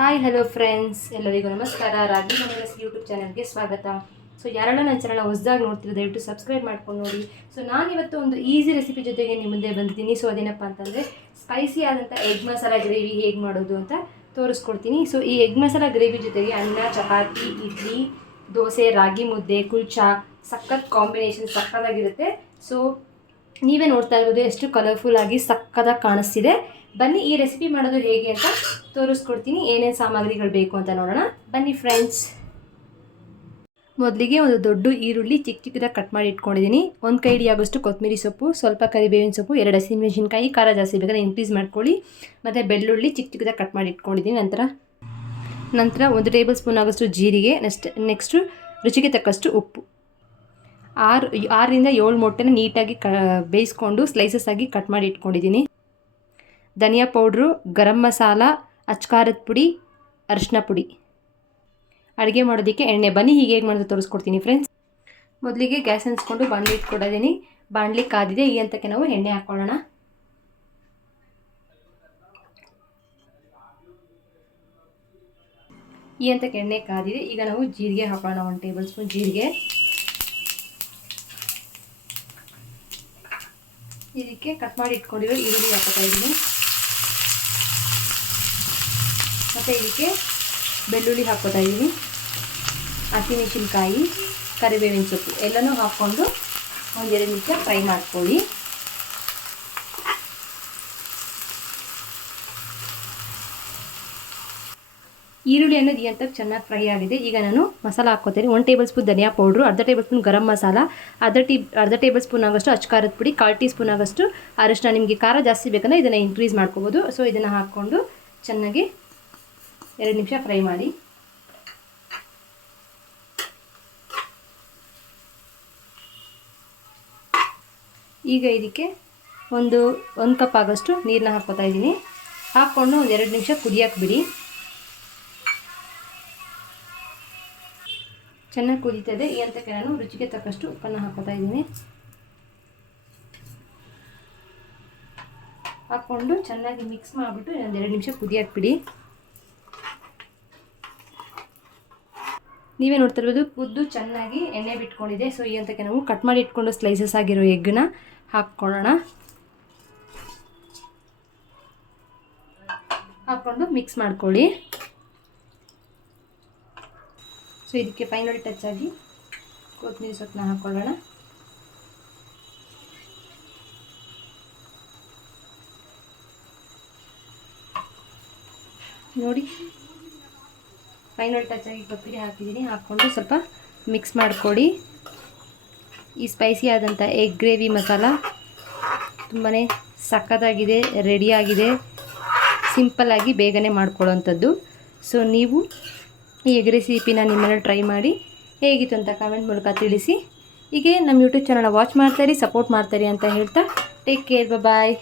Hi hello friends, ಎಲ್ಲರಿಗೂ ನಮಸ್ಕಾರ. ರಾಗಿ ಮನೆಯಸ್ YouTube ಚಾನಲ್ಗೆ ಸ್ವಾಗತ. ಸೊ ಯಾರೆಲ್ಲ ನನ್ನ ಚಾನಲ್ ಹೊಸದಾಗಿ ನೋಡ್ತಿರೋ ದಯವಿಟ್ಟು ಸಬ್ಸ್ಕ್ರೈಬ್ ಮಾಡ್ಕೊಂಡು ನೋಡಿ. ಸೊ ನಾನಿವತ್ತು ಒಂದು ಈಸಿ ರೆಸಿಪಿ ಜೊತೆಗೆ ನಿಮ್ಮ ಮುಂದೆ ಬಂದಿದ್ದೀನಿ. ಸೊ ಅದೇನಪ್ಪ ಅಂತಂದರೆ ಸ್ಪೈಸಿ ಆದಂಥ ಎಗ್ ಮಸಾಲ ಗ್ರೇವಿ ಹೇಗೆ ಮಾಡೋದು ಅಂತ ತೋರಿಸ್ಕೊಡ್ತೀನಿ. ಸೊ ಈ ಎಗ್ ಮಸಾಲ ಗ್ರೇವಿ ಜೊತೆಗೆ ಅನ್ನ, ಚಪಾತಿ, ಇಡ್ಲಿ, ದೋಸೆ, ರಾಗಿ ಮುದ್ದೆ, ಕುಲ್ಚಾ ಸಖತ್ ಕಾಂಬಿನೇಷನ್ ಸಖತ್ತಾಗಿರುತ್ತೆ. ಸೊ ನೀವೇ ನೋಡ್ತಾ ಇರ್ಬೋದು ಎಷ್ಟು ಕಲರ್ಫುಲ್ ಆಗಿ ಸಕ್ಕತ್ತಾಗಿ ಕಾಣಿಸ್ತಿದೆ. ಬನ್ನಿ ಈ ರೆಸಿಪಿ ಮಾಡೋದು ಹೇಗೆ ಅಂತ ತೋರಿಸ್ಕೊಡ್ತೀನಿ. ಏನೇನು ಸಾಮಗ್ರಿಗಳು ಬೇಕು ಅಂತ ನೋಡೋಣ ಬನ್ನಿ ಫ್ರೆಂಡ್ಸ್. ಮೊದಲಿಗೆ ಒಂದು ದೊಡ್ಡ ಈರುಳ್ಳಿ ಚಿಕ್ಕ ಚಿಕ್ಕದಾಗಿ ಕಟ್ ಮಾಡಿ ಇಟ್ಕೊಂಡಿದ್ದೀನಿ. ಒಂದು ಕೈ ಹಿಡಿಯಾಗೋಷ್ಟು ಕೊತ್ತಂಬರಿ ಸೊಪ್ಪು, ಸ್ವಲ್ಪ ಕರಿಬೇವಿನ ಸೊಪ್ಪು, 2 ಹಸಿಮೆಣಸಿನಕಾಯಿ, ಖಾರ ಜಾಸ್ತಿ ಬೇಕಾದ್ರೆ ಇನ್ಕ್ರೀಸ್ ಮಾಡ್ಕೊಳ್ಳಿ. ಮತ್ತು ಬೆಳ್ಳುಳ್ಳಿ ಚಿಕ್ಕ ಚಿಕ್ಕದಾಗಿ ಕಟ್ ಮಾಡಿ ಇಟ್ಕೊಂಡಿದ್ದೀನಿ. ನಂತರ 1 ಟೇಬಲ್ ಸ್ಪೂನ್ ಆಗೋಷ್ಟು ಜೀರಿಗೆ, ನೆಕ್ಸ್ಟು ರುಚಿಗೆ ತಕ್ಕಷ್ಟು ಉಪ್ಪು, 6ರಿಂದ 7 ಮೊಟ್ಟೆನ ನೀಟಾಗಿ ಬೇಯಿಸ್ಕೊಂಡು ಸ್ಲೈಸಸ್ ಆಗಿ ಕಟ್ ಮಾಡಿ ಇಟ್ಕೊಂಡಿದ್ದೀನಿ. ಧನಿಯಾ ಪೌಡ್ರು, ಗರಂ ಮಸಾಲ, ಅಚ್ಕಾರದ ಪುಡಿ, ಅರಿಶಿನ ಪುಡಿ, ಅಡುಗೆ ಮಾಡೋದಕ್ಕೆ ಎಣ್ಣೆ. ಬನ್ನಿ ಹೀಗೆ ಹೇಗೆ ಮಾಡೋದು ತೋರಿಸ್ಕೊಡ್ತೀನಿ ಫ್ರೆಂಡ್ಸ್. ಮೊದಲಿಗೆ ಗ್ಯಾಸ್ ಹಂಚ್ಕೊಂಡು ಬಾಣಲಿ ಇಟ್ಕೊಂಡಿದ್ದೀನಿ. ಬಾಣಲಿ ಕಾದಿದೆ. ಈ ಹಂತಕ್ಕೆ ನಾವು ಎಣ್ಣೆ ಹಾಕ್ಕೊಳ್ಳೋಣ. ಈ ಹಂತಕ್ಕೆ ಎಣ್ಣೆ ಕಾದಿದೆ. ಈಗ ನಾವು ಜೀರಿಗೆ ಹಾಕೋಣ. 1 ಟೇಬಲ್ ಸ್ಪೂನ್ ಜೀರಿಗೆ. ಇದಕ್ಕೆ ಕಟ್ ಮಾಡಿ ಇಟ್ಕೊಂಡಿರೋ ಈರುಳ್ಳಿ ಹಾಕ್ತಾ ಇದ್ದೀನಿ. ಮತ್ತು ಇದಕ್ಕೆ ಬೆಳ್ಳುಳ್ಳಿ ಹಾಕ್ಕೋತಾ ಇದ್ದೀನಿ, ಹಸಿಮೆಣಸಿನಕಾಯಿ, ಕರಿಬೇವಿನ ಸೊಪ್ಪು ಎಲ್ಲನೂ ಹಾಕ್ಕೊಂಡು 1-2 ನಿಮಿಷ ಫ್ರೈ ಮಾಡ್ಕೊಳ್ಳಿ. ಈರುಳ್ಳಿ ಅನ್ನೋದು ಈ ಹಂತಕ್ಕೆ ಚೆನ್ನಾಗಿ ಫ್ರೈ ಆಗಿದೆ. ಈಗ ನಾನು ಮಸಾಲ ಹಾಕ್ಕೋತೀನಿ. 1 ಟೇಬಲ್ ಸ್ಪೂನ್ ಧನಿಯಾ ಪೌಡ್ರು, ಅರ್ಧ ಟೇಬಲ್ ಸ್ಪೂನ್ ಗರಂ ಮಸಾಲ, ಅರ್ಧ ಟೇಬಲ್ ಸ್ಪೂನ್ ಆಗೋಷ್ಟು ಅಚ್ಕಾರದ ಪುಡಿ, 1/4 ಟೀ ಸ್ಪೂನ್ ಆಗೋಷ್ಟು ಅರಿಶಿನ. ನಿಮಗೆ ಖಾರ ಜಾಸ್ತಿ ಬೇಕಂದ್ರೆ ಇದನ್ನು ಇನ್ಕ್ರೀಸ್ ಮಾಡ್ಕೋಬೋದು. ಸೊ ಇದನ್ನು ಹಾಕ್ಕೊಂಡು ಚೆನ್ನಾಗಿ 2 ನಿಮಿಷ ಫ್ರೈ ಮಾಡಿ. ಈಗ ಇದಕ್ಕೆ ಒಂದು ಕಪ್ ಆಗೋಷ್ಟು ನೀರನ್ನ ಹಾಕ್ಕೋತಾ ಇದ್ದೀನಿ. ಹಾಕ್ಕೊಂಡು 2 ನಿಮಿಷ ಕುದಿಯಕ್ಕೆ ಬಿಡಿ. ಚೆನ್ನಾಗಿ ಕುದೀತದೆ. ಈ ಹಂತಕ್ಕೆ ನಾನು ರುಚಿಗೆ ತಕ್ಕಷ್ಟು ಉಪ್ಪನ್ನು ಹಾಕ್ಕೋತಾ ಇದ್ದೀನಿ. ಹಾಕ್ಕೊಂಡು ಚೆನ್ನಾಗಿ ಮಿಕ್ಸ್ ಮಾಡಿಬಿಟ್ಟು 2 ನಿಮಿಷ ಕುದಿಯಕ್ಕೆ ಬಿಡಿ. ನೀವೇ ನೋಡ್ತಾ ಇರ್ಬೋದು ಕುದ್ದು ಚೆನ್ನಾಗಿ ಎಣ್ಣೆ ಬಿಟ್ಕೊಂಡಿದೆ. ಸೊ ಈ ಹಂತಕ್ಕೆ ನಾವು ಕಟ್ ಮಾಡಿ ಇಟ್ಕೊಂಡು ಸ್ಲೈಸಸ್ ಆಗಿರೋ ಎಗ್ಗನ್ನ ಹಾಕ್ಕೊಳ್ಳೋಣ. ಹಾಕ್ಕೊಂಡು ಮಿಕ್ಸ್ ಮಾಡ್ಕೊಳ್ಳಿ. ಸೊ ಇದಕ್ಕೆ ಫೈನಲ್ ಟಚ್ ಆಗಿ ಕೊತ್ತಂಬರಿ ಸೊಪ್ಪನ್ನ ಹಾಕ್ಕೊಳ್ಳೋಣ. ನೋಡಿ, ಫೈನಲ್ ಟಚ್ ಆಗಿ ಕೊತ್ತಂಬರಿ ಹಾಕಿದ್ದೀನಿ. ಹಾಕ್ಕೊಂಡು ಸ್ವಲ್ಪ ಮಿಕ್ಸ್ ಮಾಡಿಕೊಡಿ. ಈ ಸ್ಪೈಸಿ ಆದಂಥ ಎಗ್ ಗ್ರೇವಿ ಮಸಾಲ ತುಂಬಾ ಸಕ್ಕತ್ತಾಗಿದೆ, ರೆಡಿಯಾಗಿದೆ. ಸಿಂಪಲ್ಲಾಗಿ ಬೇಗನೆ ಮಾಡ್ಕೊಳ್ಳೋವಂಥದ್ದು. ಸೊ ನೀವು ಈ ಎಗ್ ರೆಸಿಪಿನ ನಿಮ್ಮನೇಲಿ ಟ್ರೈ ಮಾಡಿ ಹೇಗಿತ್ತು ಅಂತ ಕಾಮೆಂಟ್ ಮೂಲಕ ತಿಳಿಸಿ. ಹೀಗೆ ನಮ್ಮ ಯೂಟ್ಯೂಬ್ ಚಾನಲ್ ವಾಚ್ ಮಾಡ್ತಾಯಿರಿ, ಸಪೋರ್ಟ್ ಮಾಡ್ತಾಯಿರಿ ಅಂತ ಹೇಳ್ತಾ ಟೇಕ್ ಕೇರ್, ಬಾಯ್.